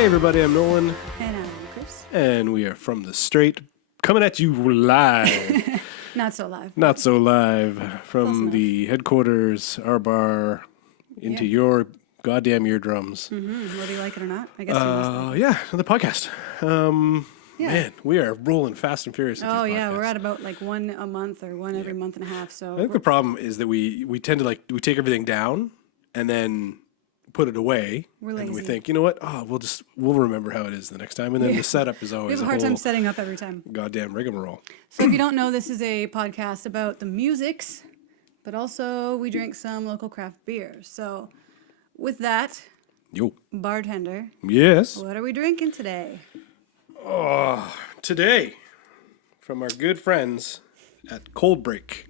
Hey everybody, I'm Nolan. And I'm Chris. And we are from the Straight, coming at you live. Not so live. Not so live from the headquarters, our bar, into your goddamn eardrums. Mm-hmm. Whether you like it or not, I guess you must like it. Yeah, another podcast. Man, we are rolling fast and furious. Oh yeah, we're at about like one a month or one every month and a half. So I think the problem is that we tend to we take everything down and then put it away. We're lazy. And we think, you know what? Oh, we'll remember how it is the next time. And then the setup is we always have a hard time setting up every time. Goddamn rigmarole. So if you don't know, this is a podcast about the musics, but also we drink some local craft beer. So with that, bartender, yes. What are we drinking today? Today, from our good friends at Cold Break.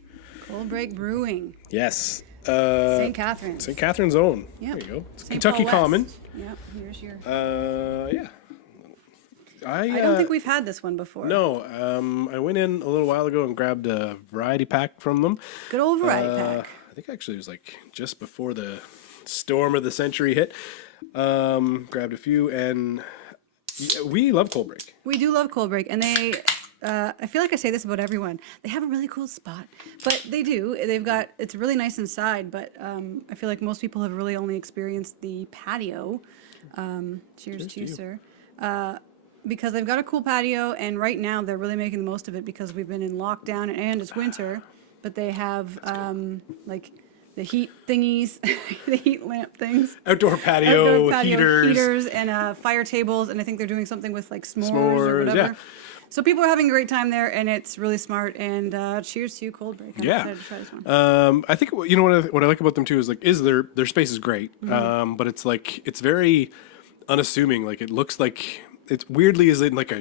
Cold Break Brewing. Yes. St. Catharines. St. Catharines' own. Yep. There you go. It's St. Kentucky Paul Common. West. Yep. Here's your. Yeah. I don't think we've had this one before. No. I went in a little while ago and grabbed a variety pack from them. Good old variety pack. I think actually it was like just before the storm of the century hit. Grabbed a few, and we love Cold Break. We do love Cold Break, and they. I feel like I say this about everyone. They have a really cool spot, but they do. It's really nice inside, but I feel like most people have really only experienced the patio. Cheers to you, sir. Because they've got a cool patio, and right now they're really making the most of it because we've been in lockdown and it's winter. But they have like the heat thingies, the heat lamp things. Outdoor patio heaters, and fire tables, and I think they're doing something with like s'mores or whatever. Yeah. So people are having a great time there, and it's really smart. And cheers to you, Cold Break. I'm excited to try this one. I think what I like about them too is their space is great, but it's very unassuming. Like it looks like it's weirdly is in like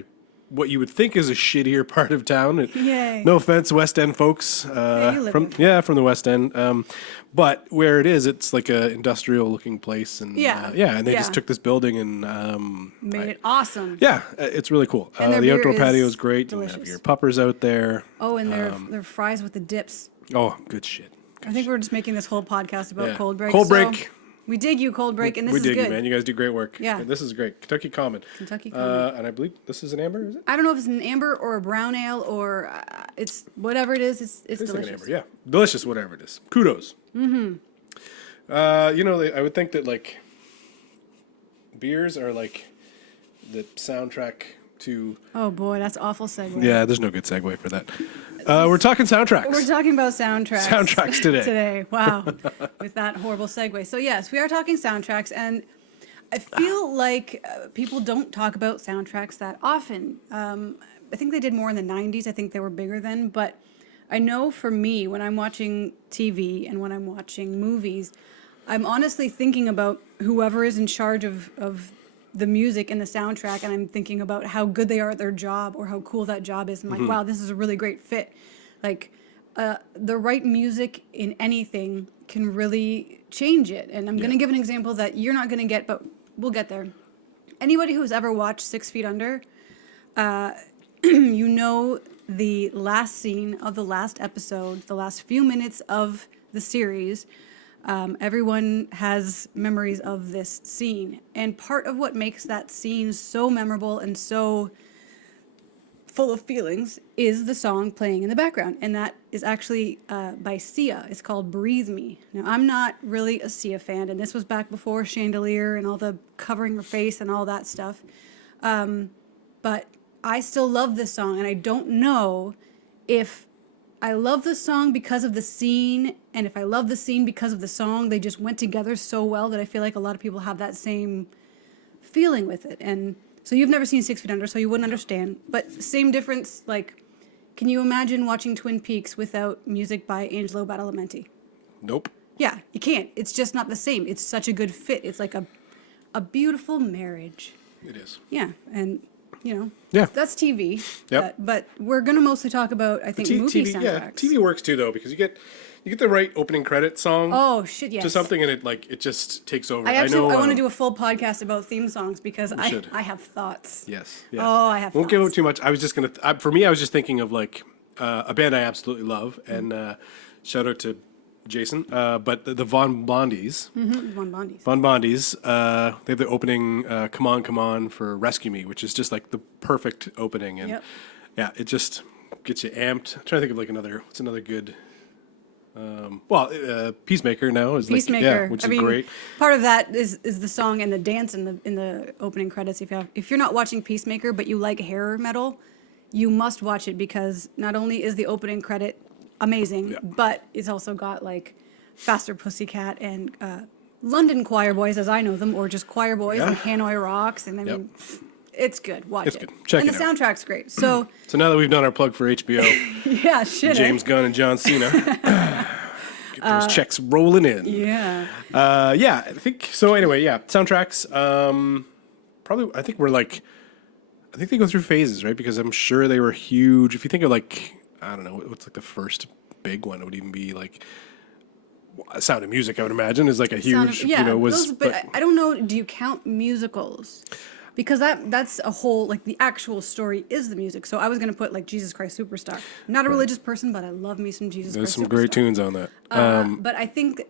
what you would think is a shittier part of town. Yay. No offense, West End folks. From the West End. But where it is, it's like a industrial looking place, and and they just took this building and made it awesome. Yeah, it's really cool. And the outdoor patio is great. Delicious. You have your puppers out there. Oh, and their fries with the dips. Oh, good shit. I think we're just making this whole podcast about Cold Break. Cold Break. We dig you, Cold Break, and this is good. We dig you, man. You guys do great work. Yeah. This is great. Kentucky Common. And I believe this is an amber, is it? I don't know if it's an amber or a brown ale or it's whatever it is. It's delicious. Like an amber, yeah. Delicious, whatever it is. Kudos. Mm-hmm. I would think that like beers are like the soundtrack to. Oh boy, that's awful segue. Yeah, there's no good segue for that. We're talking soundtracks. We're talking about soundtracks. Soundtracks today. Wow. With that horrible segue. So yes, we are talking soundtracks, and I feel like people don't talk about soundtracks that often. I think they did more in the 90s. I think they were bigger then. But I know for me, when I'm watching TV and when I'm watching movies, I'm honestly thinking about whoever is in charge of the music and the soundtrack, and I'm thinking about how good they are at their job or how cool that job is. I'm like, wow, this is a really great fit. Like, the right music in anything can really change it. And I'm going to give an example that you're not going to get, but we'll get there. Anybody who's ever watched 6 Feet Under, you know the last scene of the last episode, the last few minutes of the series. Everyone has memories of this scene. And part of what makes that scene so memorable and so full of feelings is the song playing in the background. And that is actually by Sia. It's called Breathe Me. Now, I'm not really a Sia fan, and this was back before Chandelier and all the covering her face and all that stuff. But I still love this song, and I don't know if I love the song because of the scene, and if I love the scene because of the song. They just went together so well that I feel like a lot of people have that same feeling with it. And so you've never seen 6 Feet Under, so you wouldn't understand. But same difference, like, can you imagine watching Twin Peaks without music by Angelo Badalamenti? Nope. Yeah, you can't. It's just not the same. It's such a good fit. It's like a beautiful marriage. It is. Yeah, and Yeah. that's TV. Yep. But we're going to mostly talk about, I think, movie soundtracks. Yeah, TV works too, though, because you get the right opening credit song. Oh shit, yes. To something, and it just takes over. I want to do a full podcast about theme songs because I have thoughts. Yes. Oh, I have. Won't thoughts. give out too much. I was just gonna. For me, I was just thinking of like a band I absolutely love, and shout out to Jason. But the Von Blondies. Von Bondies. Von Bondies, they have the opening Come On, Come On for Rescue Me, which is just like the perfect opening. And Yep. yeah, it just gets you amped. I'm trying to think of like what's another good. Peacemaker now is Peacemaker, like, yeah, which is great. Part of that is the song and the dance in the opening credits. If you're not watching Peacemaker but you like hair metal, you must watch it because not only is the opening credit amazing, but it's also got like Faster Pussycat and London Choir Boys, as I know them, or just Choir Boys and Hanoi Rocks, and I mean, it's good. Watch it. Good. Check and it the out. soundtrack's great. So now that we've done our plug for HBO, yeah, shit. James Gunn and John Cena, get those checks rolling in. Yeah. Yeah, I think so. Anyway, yeah, soundtracks. Probably, I think they go through phases, right? Because I'm sure they were huge. If you think of like, I don't know, what's like the first big one? It would even be like Sound of Music. I would imagine is like a huge, but I don't know. Do you count musicals? Because that's a whole, like, the actual story is the music. So I was going to put, like, Jesus Christ Superstar. I'm not a religious person, but I love me some Jesus There's Christ Superstar. some great tunes on that. But I think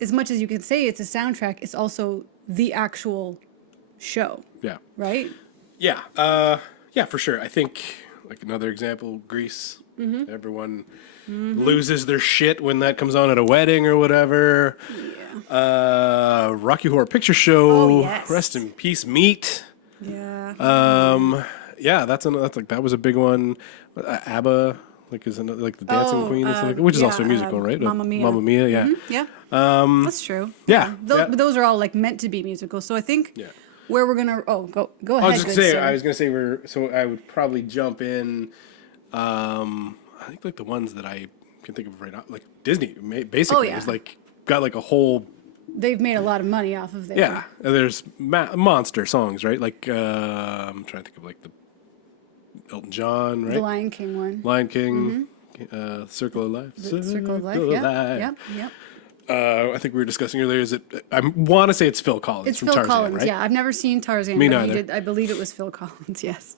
as much as you can say it's a soundtrack, it's also the actual show, Yeah. right? Yeah. Yeah, for sure. I think, like, another example, Grease. Mm-hmm. Everyone loses their shit when that comes on at a wedding or whatever. Yeah. Rocky Horror Picture Show. Oh, yes. Rest in peace, Meat. Yeah. Yeah, that's like that was a big one. ABBA, like is another, like the Dancing Queen, and stuff like that, which is also a musical, right? Mamma Mia. Mamma Mia, yeah. Yeah. That's true. Yeah, But those are all, like, meant to be musicals. So I think where we're going to... Oh, go ahead, I was good gonna say, sir. I was gonna say so I would probably jump in. I think like the ones that I can think of right now, like Disney, basically is like got like a whole. They've made a lot of money off of their... Yeah, and there's monster songs, right? Like I'm trying to think of like the Elton John, right? The Lion King one. Lion King, Circle of Life. Circle of Life, Yep. I think we were discussing earlier. Is it? I want to say it's Phil Collins. It's from Phil Tarzan, Collins, right? yeah. I've never seen Tarzan. Me but neither. I believe it was Phil Collins, yes.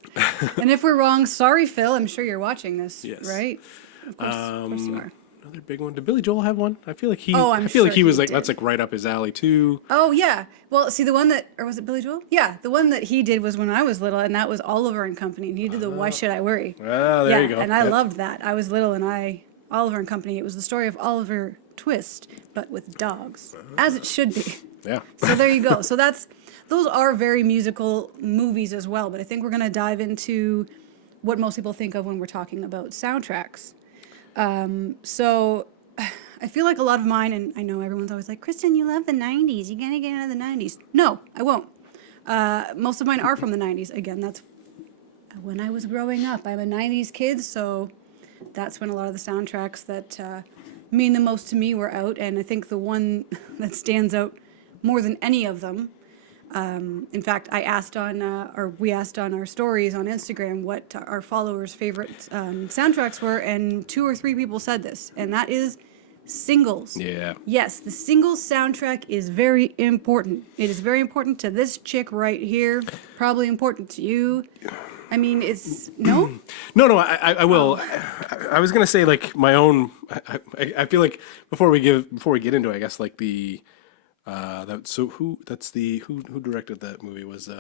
And if we're wrong, sorry, Phil. I'm sure you're watching this, Yes. right? Of course you are. Another big one. Did Billy Joel have one? I feel like he. Oh, I I'm feel like sure he was he like did. that's like right up his alley too. Oh, yeah. Well, see, the one that... Or was it Billy Joel? Yeah, the one that he did was when I was little, and that was Oliver and Company. And he did the Why Should I Worry? Ah, there you go. And I loved that. I was little, and Oliver and Company, it was the story of Oliver Twist, but with dogs, as it should be. Yeah. So there you go. So those are very musical movies as well. But I think we're going to dive into what most people think of when we're talking about soundtracks. So I feel like a lot of mine, and I know everyone's always like, Kristen, you love the 90s. You got to get out of the 90s. No, I won't. Most of mine are from the 90s. Again, that's when I was growing up. I'm a 90s kid, so that's when a lot of the soundtracks that mean the most to me were out. And I think the one that stands out more than any of them, in fact, we asked on our stories on Instagram what our followers' favorite soundtracks were, and 2 or 3 people said this, and that is singles. Yeah. Yes, the singles soundtrack is very important. It is very important to this chick right here. Probably important to you. I mean, it's no. No. I will. I was gonna say like my own. I feel like before we get into it, I guess like the. Who directed that movie was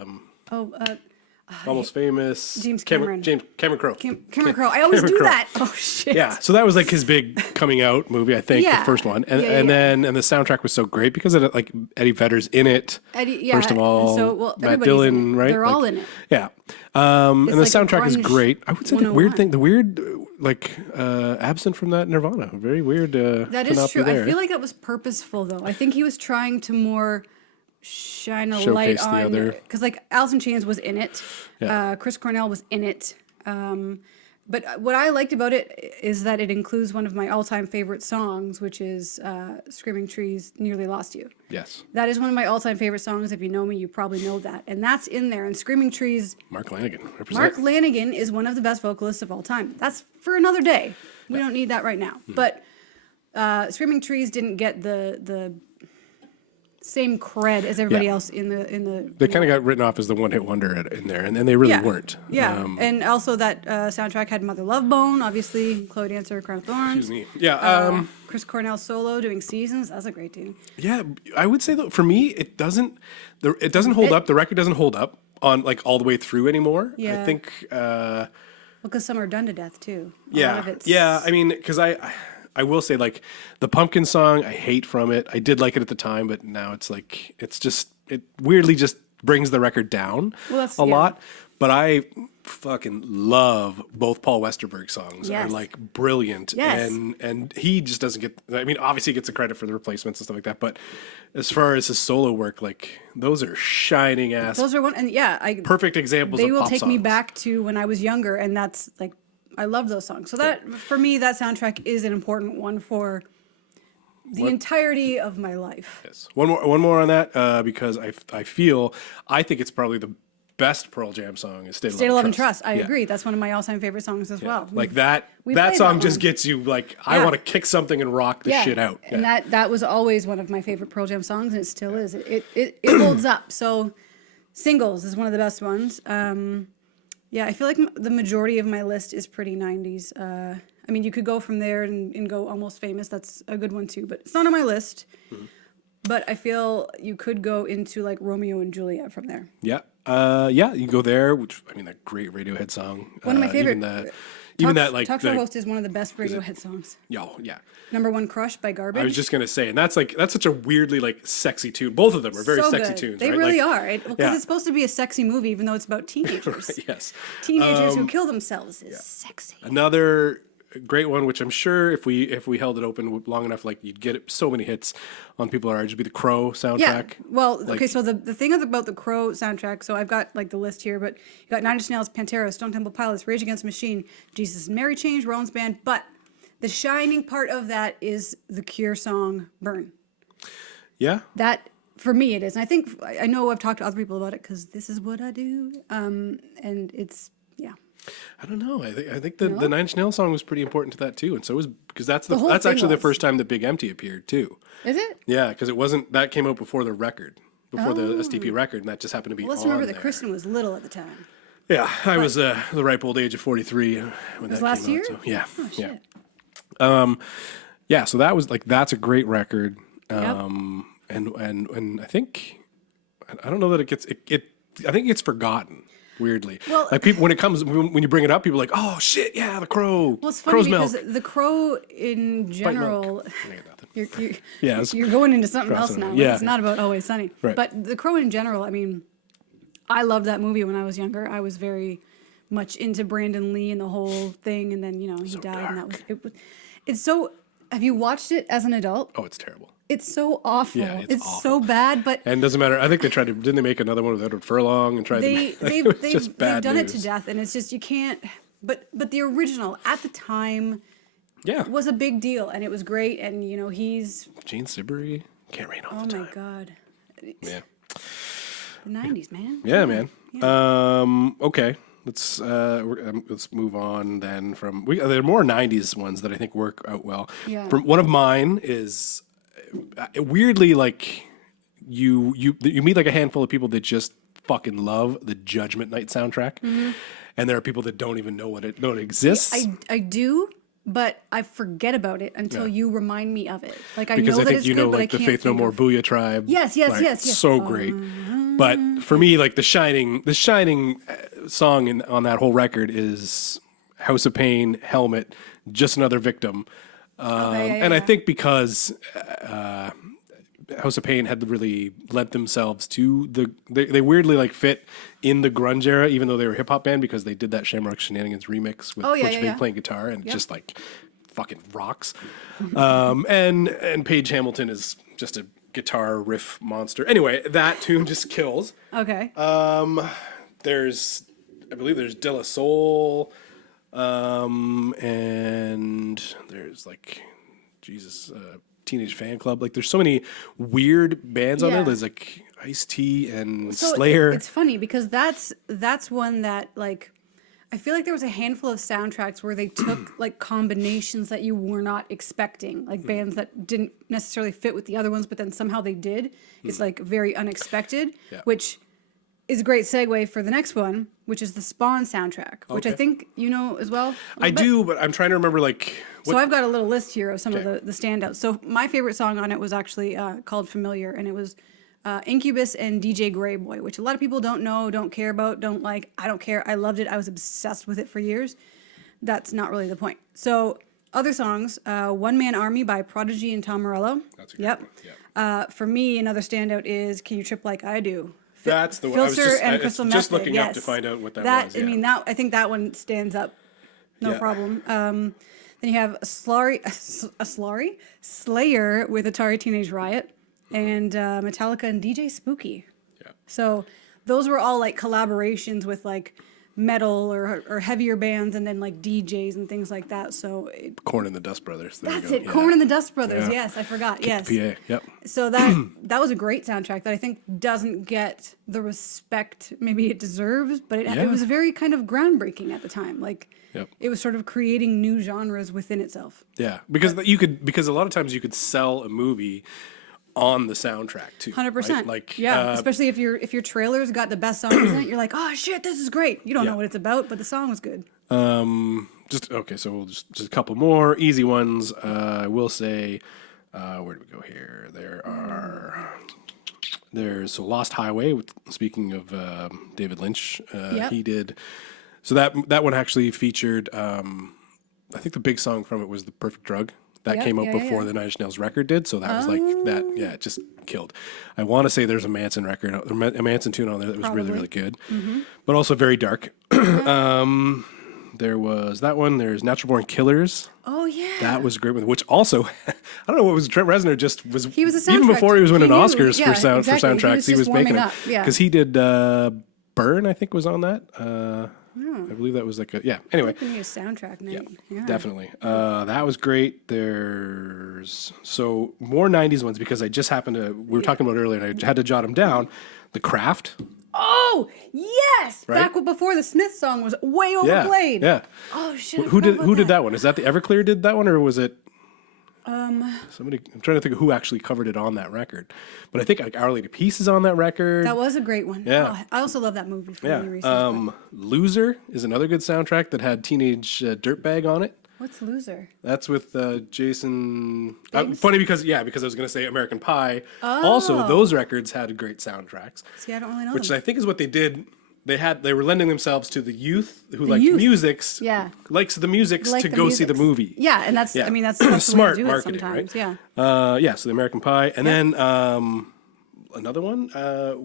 Almost Famous. James Cameron. Cameron Crowe. Cameron Crowe. I always do that. Oh shit. Yeah, so that was like his big coming out movie, I think, Yeah. the first one, and Yeah. then the soundtrack was so great because of it, like Eddie Vedder's in it. First of all, Matt everybody's Dillon, in it. right? They're all in it. Yeah, and the like soundtrack is grunge great. I would say the weird 101. thing, the weird absent from that Nirvana, very weird. That to is not be true. there. I feel like that was purposeful, though. I think he was trying to more shine a Showcase light the on, other- because like Alice in Chains was in it, Yeah. Chris Cornell was in it. But what I liked about it is that it includes one of my all-time favorite songs, which is Screaming Trees, Nearly Lost You. Yes, That is one of my all-time favorite songs. If you know me, you probably know that. And that's in there. And Screaming Trees, Mark Lanigan. Represent. Mark Lanigan is one of the best vocalists of all time. That's for another day. We don't need that right now. But Screaming Trees didn't get the same cred as everybody else in the. They kind of got written off as the one-hit wonder in there, and they really weren't. Yeah, and also that soundtrack had Mother Love Bone, obviously, Chloe Dancer, Crown of Thorns. Excuse me. Yeah. Chris Cornell solo doing Seasons. That's a great tune. Yeah, I would say though, for me, it doesn't hold up. The record doesn't hold up on like all the way through anymore. Yeah. I think. Because some are done to death too. A lot Yeah, of it's, yeah. I mean, because I will say like the Pumpkin song, I hate from it. I did like it at the time, but now it's like it weirdly just brings the record down a lot. But I fucking love both Paul Westerberg songs. Yes. Are like brilliant. Yes. And he just doesn't get, I mean, obviously he gets the credit for the replacements and stuff like that, but as far as his solo work, like those are shining ass Those are perfect examples they of will pop take me songs. back to when I was younger, and that's like I love those songs. So that for me, that soundtrack is an important one for the entirety of my life. Yes. One more on that because I think it's probably the best Pearl Jam song is State Of Love and Trust. I agree. That's one of my all-time favorite songs as well. Like that played song that just one. gets you like I want to kick something and rock the shit out. And that was always one of my favorite Pearl Jam songs, and it still is. It holds up. So Singles is one of the best ones. Yeah, I feel like the majority of my list is pretty 90s. I mean, you could go from there and go Almost Famous. That's a good one too, but it's not on my list. Mm-hmm. But I feel you could go into like Romeo and Juliet from there. Yeah. You go there, which I mean that great Radiohead song. One of my favorite. Even that like Talk Show Host is one of the best Radiohead songs. Yeah. Number One Crush by Garbage. I was just gonna say, and that's such a weirdly like sexy tune. Both of them are very so sexy good. tunes. They right? really like, are. Because it's supposed to be a sexy movie, even though it's about teenagers. Yes. Teenagers who kill themselves is sexy. Another great one, which I'm sure if we held it open long enough, like you'd get so many hits on people our age, would be the Crow soundtrack. Yeah. Well, Like- okay, so the thing about the Crow soundtrack, so I've got like the list here, but you got Nine Inch Nails, Pantera, Stone Temple Pilots, Rage Against the Machine, Jesus and Mary Chain, Rollins Band, but the shining part of that is the Cure song Burn. Yeah. That, for me, it is. And I know I've talked to other people about it because this is what I do. And it's, yeah. I don't know. I think the Nine Inch Nails song was pretty important to that too, and so was because that's whole that's thing actually the was. first time that Big Empty appeared too. Is it? Yeah, because it wasn't that came out before the record, before the STP record, and that just happened to be. Well, let's on remember that there. Kristen was little at the time. Yeah, I was the ripe old age of 43 when that last came year? out. So, yeah, Oh, shit. yeah. So that was like that's a great record. Yep. And I think I don't know that it gets it. I think it gets forgotten. Weirdly, Well- like people when you bring it up, people are like, oh shit, yeah, the Crow. Well, it's funny Crow's because milk. the Crow in general, I got nothing. you're, Yeah, it was you're going into something else now. crossover. Yeah. It's not about Always Sunny. Right. But the Crow in general, I mean, I loved that movie when I was younger. I was very much into Brandon Lee and the whole thing, and then he died, and that was. It's so. Have you watched it as an adult? Oh, it's terrible. It's so awful. Yeah, it's awful. so bad, but And it doesn't matter. I think they tried to. Didn't they make another one with Edward Furlong and tried they've just bad done it to news. death, and it's just you can't. But the original at the time Yeah, was a big deal, and it was great, and he's Gene Sibley can't rain all oh the my time. god, Yeah, the '90s, man. yeah, man. Okay, let's move on then. There are more '90s ones that I think work out well. Yeah. From one of mine is weirdly like you meet like a handful of people that just fucking love the Judgment Night soundtrack, and there are people that don't even know it exists. I do, but I forget about it until you remind me of it. Like I because know I that think it's you good, know but I like the can't Faith No think More of- Booyah Tribe. Yes, yes. So great. But for me, like the shining song on that whole record is House of Pain, Helmet, Just Another Victim. And I think because House of Pain had really lent themselves to they weirdly like fit in the grunge era, even though they were a hip hop band, because they did that Shamrock Shenanigans remix with Butch Vig playing guitar, and it just like fucking rocks. And Paige Hamilton is just a guitar riff monster. Anyway, that tune just kills. Okay. I believe there's De La Soul, and there's like Teenage Fan Club. Like there's so many weird bands on there. Yeah. There's like Ice-T and So Slayer. It's funny because that's one that like I feel like there was a handful of soundtracks where they took like combinations that you were not expecting, like bands that didn't necessarily fit with the other ones, but then somehow they did. It's like very unexpected, which is a great segue for the next one, which is the Spawn soundtrack, which I think you know as well. I do, but I'm trying to remember like. So I've got a little list here of some of the standouts. So my favorite song on it was actually called Familiar, and it was Incubus and DJ Greyboy, which a lot of people don't know, don't care about, don't like. I don't care. I loved it. I was obsessed with it for years. That's not really the point. So other songs, One Man Army by Prodigy and Tom Morello. That's a great one. Yep. For me, another standout is Can You Trip Like I Do? That's the one. I was Crystal just Method, looking up to find out what that was. I mean, I think that one stands up, no problem. Then you have Slayer with Atari Teenage Riot, and Metallica and DJ Spooky. Yeah. So those were all like collaborations with like metal or heavier bands, and then like DJs and things like that. So Korn and the Dust Brothers. That's it. Korn and the Dust Brothers. Yeah. Yes, I forgot. Yes. PA. Yep. So that was a great soundtrack that I think doesn't get the respect maybe it deserves, but it was very kind of groundbreaking at the time. Like it was sort of creating new genres within itself. Yeah, because because a lot of times you could sell a movie on the soundtrack too. 100%. Right? Like especially if your trailer's got the best songs in it, you're like, oh shit, this is great. You don't know what it's about, but the song was good. So we'll just a couple more easy ones. I will say, where do we go here? There's Lost Highway. Speaking of David Lynch, he did. So that one actually featured. I think the big song from it was "The Perfect Drug." That came out before the Nine Inch Nails record did, so that was like that. Yeah, it just killed. I want to say there's a Manson record, a Manson tune on there that was really, really good, but also very dark. There was that one. There's Natural Born Killers. Oh yeah, that was a great one. Which also, I don't know what was Trent Reznor just was. He was a soundtrack. Even before he was winning Oscars for exactly. soundtracks, he was making it because he did Burn. I think was on that. I believe that was like anyway. We need a soundtrack now. Yeah, definitely. That was great. There's more 90s ones because I just happened to, we were talking about earlier and I had to jot them down. The Craft. Oh, yes. Right? Back before the Smith song was way overplayed. Yeah. Oh, shit. Who did that one? Is that the Everclear did that one or was it? Somebody, I'm trying to think of who actually covered it on that record, but I think like Our Lady Peace is on that record. That was a great one. Yeah, I also love that movie for many reasons. Loser is another good soundtrack that had Teenage Dirtbag on it. What's Loser? That's with Jason. Funny because I was going to say American Pie. Also, those records had great soundtracks. See, I don't really know which them. I think is what they did. They were lending themselves to the youth who likes musics. Yeah. Likes the musics to go see the movie. Yeah, and that's I mean that's the smart way to do marketing, it sometimes. Right? Yeah. So the American Pie, and then another one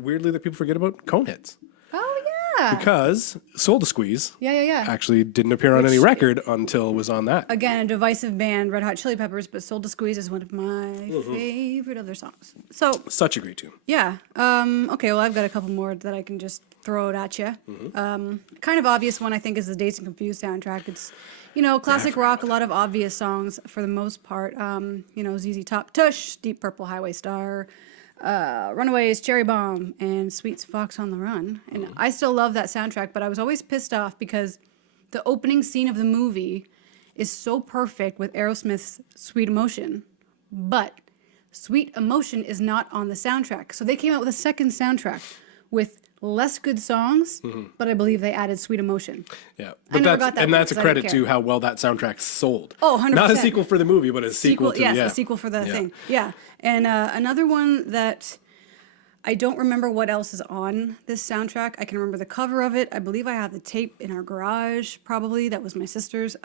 weirdly that people forget about, Coneheads. Oh yeah. Because Soul to Squeeze. Yeah. Actually didn't appear on any record until it was on that. Again, a divisive band, Red Hot Chili Peppers, but Soul to Squeeze is one of my favorite of their songs. So such a great tune. Yeah. Okay. Well, I've got a couple more that I can just throw it at you. Kind of obvious one I think is the Dazed and Confused soundtrack. It's classic rock, a lot of obvious songs for the most part. ZZ Top, Tush, Deep Purple, Highway Star, Runaways, Cherry Bomb, and Sweet's Fox on the Run. And I still love that soundtrack, but I was always pissed off because the opening scene of the movie is so perfect with Aerosmith's Sweet Emotion, but Sweet Emotion is not on the soundtrack. So they came out with a second soundtrack with less good songs, but I believe they added Sweet Emotion. Yeah, but that's a credit to how well that soundtrack sold. Oh, 100%. Not a sequel for the movie, but a sequel to a sequel for the thing. Yeah, and another one that I don't remember what else is on this soundtrack. I can remember the cover of it. I believe I have the tape in our garage. Probably that was my sister's.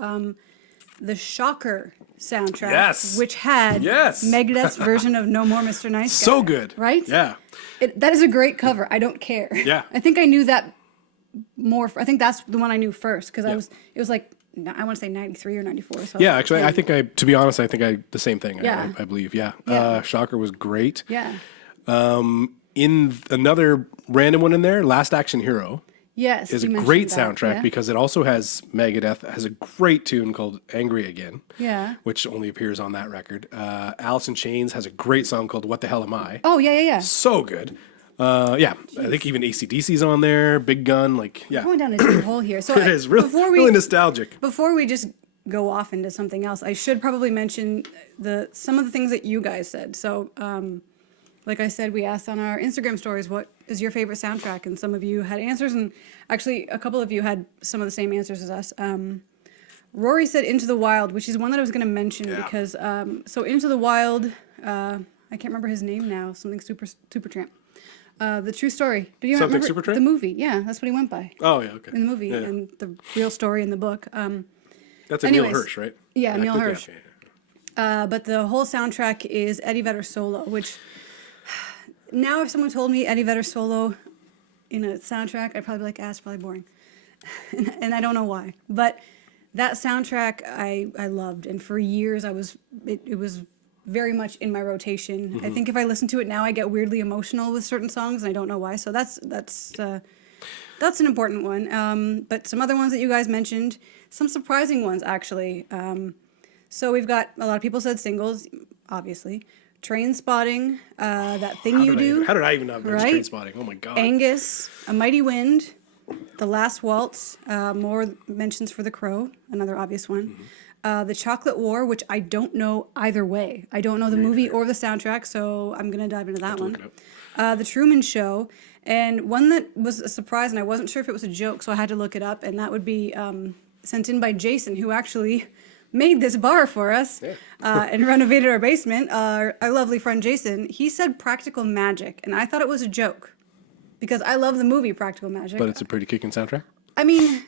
The Shocker soundtrack, which had Megadeth's version of No More Mr. Nice Guy. So good. Right? Yeah. That is a great cover. I don't care. Yeah. I think I knew that more. I think that's the one I knew first because it was like, I want to say 93 or 94. So yeah, actually, I think to be honest, I think the same thing. Yeah. I believe. Yeah. Shocker was great. Yeah. In another random one in there, Last Action Hero. Yes, is a great soundtrack because it also has has a great tune called Angry Again, which only appears on that record. Alice in Chains has a great song called What the Hell Am I? Oh, yeah. So good. Yeah, I think even AC/DC's on there. Big Gun, like yeah, Going down a deep hole here. So it is really really nostalgic. Before we just go off into something else, I should probably mention some of the things that you guys said. So, like I said, we asked on our Instagram stories, what is your favorite soundtrack? And some of you had answers, and actually a couple of you had some of the same answers as us. Rory said Into the Wild, which is one that I was going to mention because, so Into the Wild, I can't remember his name now, something Supertramp. The true story. Do you Something remember Supertramp? the movie? Yeah, that's what he went by. Oh yeah, okay. In the movie, Yeah. and the real story in the book. That's anyways, Neil Hirsch, right? Yeah, Neil Yeah, Hirsch. yeah. But the whole soundtrack is Eddie Vedder solo, which now if someone told me Eddie Vedder solo in a soundtrack, I'd probably be like, it's probably boring. and I don't know why. But that soundtrack I loved, and for years it was very much in my rotation. Mm-hmm. I think if I listen to it now, I get weirdly emotional with certain songs, and I don't know why. So that's an important one. But some other ones that you guys mentioned, some surprising ones actually. So we've got a lot of people said Singles, obviously. Train Spotting, That Thing You Do. How did I even not mention right? Train Spotting? Oh my god. Angus, A Mighty Wind, The Last Waltz, more mentions for The Crow, another obvious one. The Chocolate War, which I don't know either way. I don't know the movie or the soundtrack, so I'm going to dive into that one. The Truman Show, and one that was a surprise, and I wasn't sure if it was a joke, so I had to look it up, and that would be sent in by Jason, who actually made this bar for us and renovated our basement. Our lovely friend Jason, he said Practical Magic, and I thought it was a joke because I love the movie Practical Magic. But it's a pretty kicking soundtrack. I mean,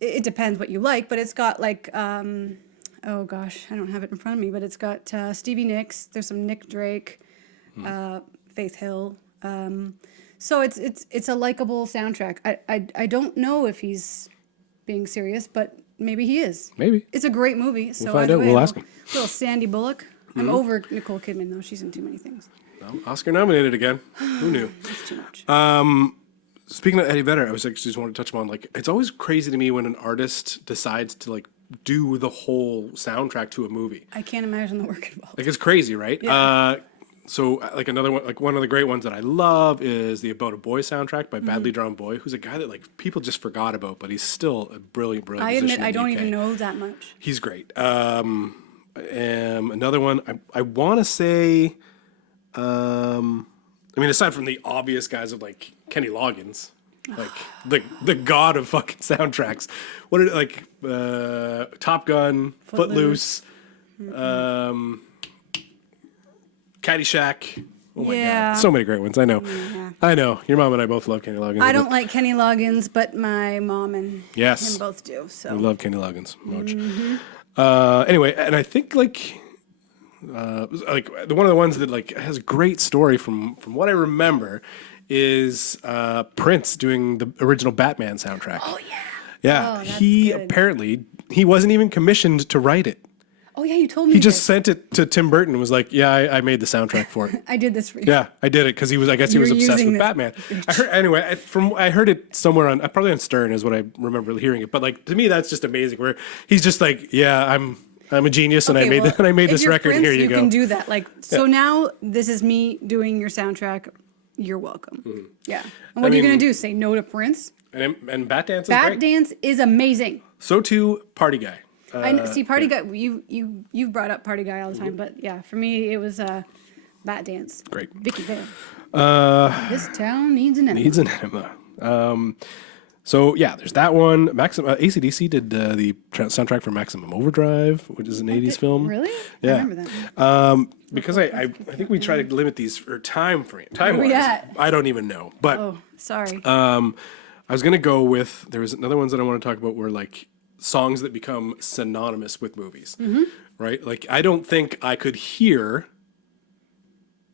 it depends what you like, but it's got like, oh gosh, I don't have it in front of me, but it's got Stevie Nicks. There's some Nick Drake, Faith Hill. So it's a likable soundtrack. I don't know if he's being serious, but maybe he is. Maybe. It's a great movie. So We'll find out. We'll ask him. Little Sandy Bullock. I'm over Nicole Kidman though. She's in too many things. No, Oscar nominated again. Who knew? It's too much. Speaking of Eddie Vedder, I was actually just wanted to touch upon, like, it's always crazy to me when an artist decides to like do the whole soundtrack to a movie. I can't imagine the work involved. Like, it's crazy, right? Yeah. So like another one, like one of the great ones that I love is the About a Boy soundtrack by Badly Drawn Boy, who's a guy that like people just forgot about, but he's still a brilliant I admit musician I in the don't UK. even know that much. He's great. Another one, I want to say, I mean, aside from the obvious guys of like Kenny Loggins, like the god of fucking soundtracks. What are like Top Gun, Footloose, Caddyshack. Oh my god, so many great ones. I know. Yeah. I know. Your mom and I both love Kenny Loggins. I don't like Kenny Loggins, but my mom and him both do. So we love Kenny Loggins much. Anyway, and I think like one of the ones that like has a great story from what I remember is Prince doing the original Batman soundtrack. Oh yeah. Yeah, Oh, that's he good. apparently he wasn't even commissioned to write it. Oh yeah, you told me. He just this. sent it to Tim Burton and was like, "Yeah, I made the soundtrack for it." I did this for you. Yeah, I did it because he was. I guess he was You're obsessed using with this Batman. bitch. I heard anyway. I heard it somewhere on probably on Stern is what I remember hearing it. But like to me, that's just amazing. Where he's just like, "Yeah, I'm a genius and I made if this you're record. Prince, Here you go." You can do that. Like so now, this is me doing your soundtrack. You're welcome. Yeah. And what are you gonna do? Say no to Prince? And Bat Dance is Bat great. Dance is amazing. So too, Party Guy. I know, see, Party Guy. You've brought up Party Guy all the time, but yeah, for me it was Bat Dance. Great. Vicky Vale. This town needs an enema. Needs an enema. So yeah, there's that one. AC/DC did the soundtrack for Maximum Overdrive, which is an '80s film. Really? Yeah. I remember that. Because I think we try to limit these for time we wise. at? I don't even know, but Oh, sorry. I was gonna go with there was another ones that I want to talk about were like songs that become synonymous with movies, right? Like I don't think I could hear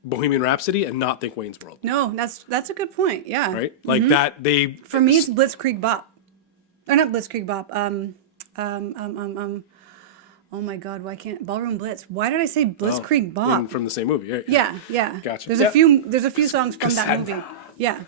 Bohemian Rhapsody and not think Wayne's World, No, that's a good point. Yeah. right? Like that they For me, it's Blitzkrieg Bop, or not Blitzkrieg Bop. Oh my God, why can't Ballroom Blitz? Why did I say Blitzkrieg Bop? from the same movie, right? Yeah. Gotcha. There's Yeah. a few songs from that Cassandra. movie. Yeah.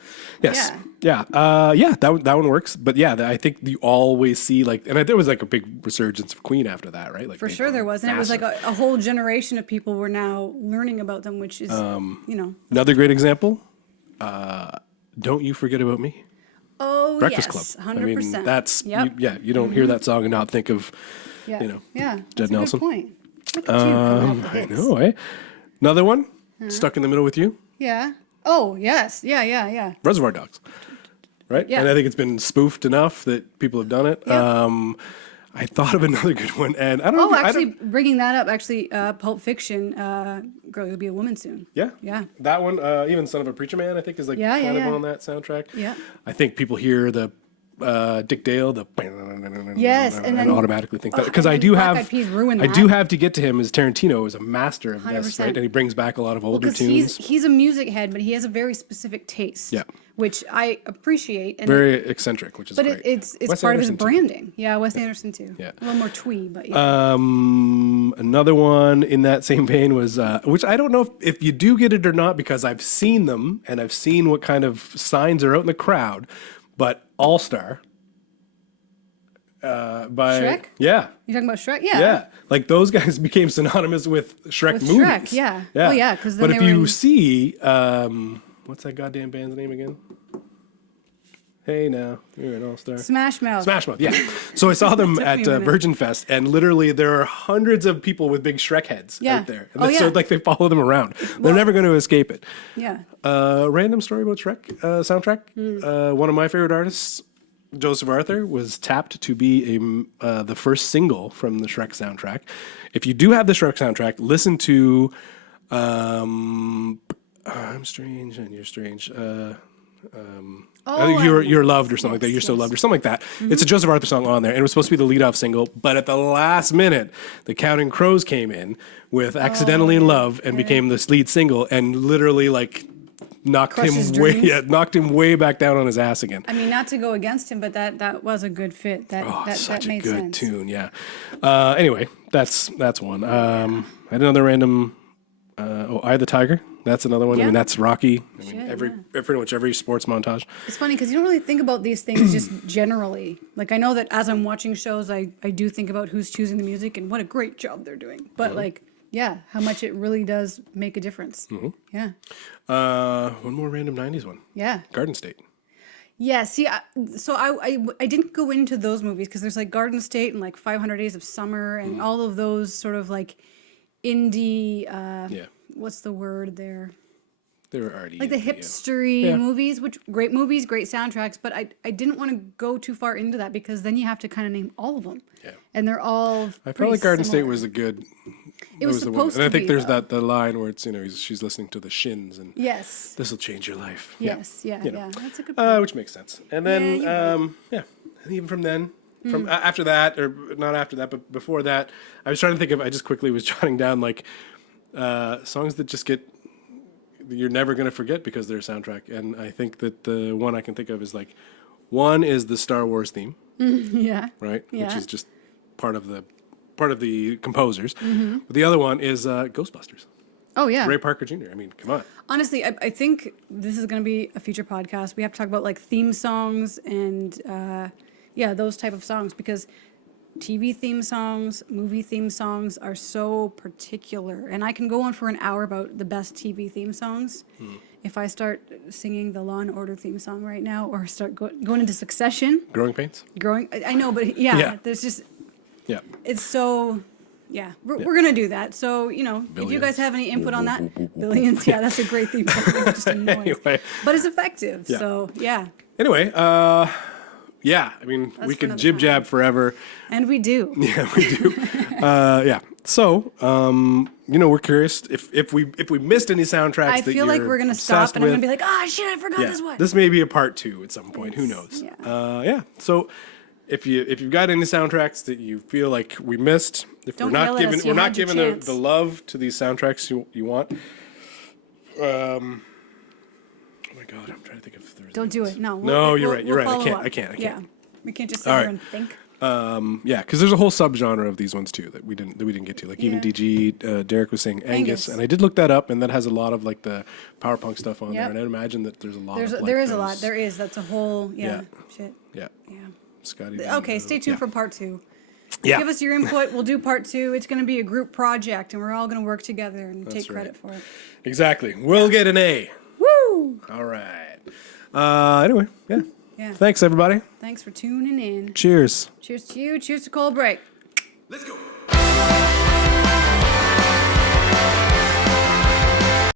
Yes. Yeah. Yeah. That one works. But yeah, I think you always see like, and there was like a big resurgence of Queen after that, right? Like For sure there was. And it was like a whole generation of people were now learning about them, which is, another great example. Don't You Forget About Me. Oh, Breakfast yes, Club. 100%. I mean, that's, Yep. you don't hear that song and not think of, Yeah. you know, yeah, Judd that's a Nelson. good point. Look at you coming up with I hits. know, eh? Another one, Stuck in the Middle with You, Yeah. Oh, yes. Yeah. Reservoir Dogs, right? Yeah. And I think it's been spoofed enough that people have done it. Yep. I thought of another good one, and I don't know. Oh, if, actually, bringing that up, Pulp Fiction, Girl, You'll Be a Woman Soon. Yeah. Yeah. That one, even Son of a Preacher Man, I think is like kind of on that soundtrack. Yeah. I think people hear the Dick Dale, the Yes, and then automatically think that because and I then do Black have Eyed Peas ruined I that. do have To Get to Him as Tarantino is a master of this, 100%. right? And he brings back a lot of older Because tunes. he's a music head, but he has a very specific taste. Yeah. Which I appreciate. And Very eccentric, which is but great. it's Wes part of his Anderson, too. branding. Yeah, Wes Anderson too. Yeah. A little more twee, but yeah. Another one in that same vein was, which I don't know if you do get it or not because I've seen them and I've seen what kind of signs are out in the crowd, but All Star. By Shrek? Yeah. You're talking about Shrek? Yeah. Yeah, like those guys became synonymous with Shrek With movies. Shrek, yeah. Oh, yeah, 'cause then but they if were you in- see, what's that goddamn band's name again? Hey now, you're an all-star. Smash Mouth. Smash Mouth, yeah. So I saw them Took at me a minute. Virgin Fest, and literally there are hundreds of people with big Shrek heads Yeah. out there. Oh, So yeah. like they follow them around. They're never going to escape it. Yeah. Random story about Shrek soundtrack. Hmm. One of my favorite artists, Joseph Arthur, was tapped to be the first single from the Shrek soundtrack. If you do have the Shrek soundtrack, listen to I'm Strange and You're Strange. I think I you're know. loved or something like that. You're so Yes. loved or something like that. It's a Joseph Arthur song on there, and it was supposed to be the lead-off single. But at the last minute, the Counting Crows came in with "Accidentally in Love" and became this lead single, and literally like knocked Crushed his him way dreams. knocked him way back down on his ass again. I mean, not to go against him, but that was a good fit. That Such a made good sense. tune, yeah. Anyway, that's one. I had another random. Eye of the Tiger. That's another one. I Yeah. mean, that's Rocky. I mean, Shit, pretty much every sports montage. It's funny because you don't really think about these things just generally. Like I know that as I'm watching shows, I do think about who's choosing the music and what a great job they're doing. But like, yeah, how much it really does make a difference. Yeah. One more random '90s one. Yeah. Garden State. Yeah. See, I didn't go into those movies because there's like Garden State and like 500 Days of Summer and all of those sort of like indie. Yeah, What's the word there? they were already Like the indie, yeah. hipstery Yeah. movies, which great movies, great soundtracks, but I didn't want to go too far into that because then you have to kind of name all of them. Yeah. And they're all I pretty felt like Garden State similar. was a good. It was the one. supposed And I to think be, there's though. the line where it's she's listening to the Shins and Yes. this will change your life. Yes. Yeah. You know. Yeah. That's a good point. Which makes sense. And then Yeah, you're and even from then. From after that, or not after that, but before that, I was trying to think of. I just quickly was jotting down like songs that just get you're never gonna forget because they're a soundtrack. And I think that the one I can think of is like one is the Star Wars theme, Yeah. right? Which Yeah. is just part of the composers. But the other one is Ghostbusters. Oh yeah. Ray Parker Jr. I mean, come on. Honestly, I think this is going to be a future podcast. We have to talk about like theme songs and those type of songs because TV theme songs, movie theme songs are so particular. And I can go on for an hour about the best TV theme songs. If I start singing the Law and Order theme song right now or start going into Succession, Growing Pains. I know, but yeah, Yeah. there's just, Yeah. it's so, we're going to do that. So, if you Billions. guys have any input on that, Billions, that's a great theme song. It's just a noise. Anyway. But it's effective. Yeah. So, yeah. Anyway, I mean, we for could another jib time. jab forever. And we do. Yeah, we do. So, we're curious if we missed any soundtracks. I that feel like you're we're going to obsessed stop and I'm going with. to be like, shit, I forgot this one. This may be a part 2 at some point. Who knows? Yeah. So, if you've got any soundtracks that you feel like we missed, if Don't we're yell not at us, giving you we're not had your giving chance. the love to these soundtracks you want. Oh my God, I'm trying to think if there's. Don't do it. No. No, you're right. You're right. follow I up. can't. Yeah. We can't just sit All here right. and think. Because there's a whole subgenre of these ones too that we didn't get to. Like even Yeah. DG, Derek was saying Angus, Angus. and I did look that up, and that has a lot of like the power punk stuff on there. Yep. And I'd imagine that there's a lot. There is a lot. There is. That's a whole, Yeah. shit. Yeah. Yeah. Scotty. Okay, stay tuned yeah. for part 2. Yeah. Give us your input. We'll do part 2. It's going to be a group project, and we're all going to work together and take right. credit for it. Exactly. We'll get an A. Woo! All right. Anyway, yeah. Yeah. Thanks, everybody. Thanks for tuning in. Cheers. Cheers to you. Cheers to Cold Break. Let's go.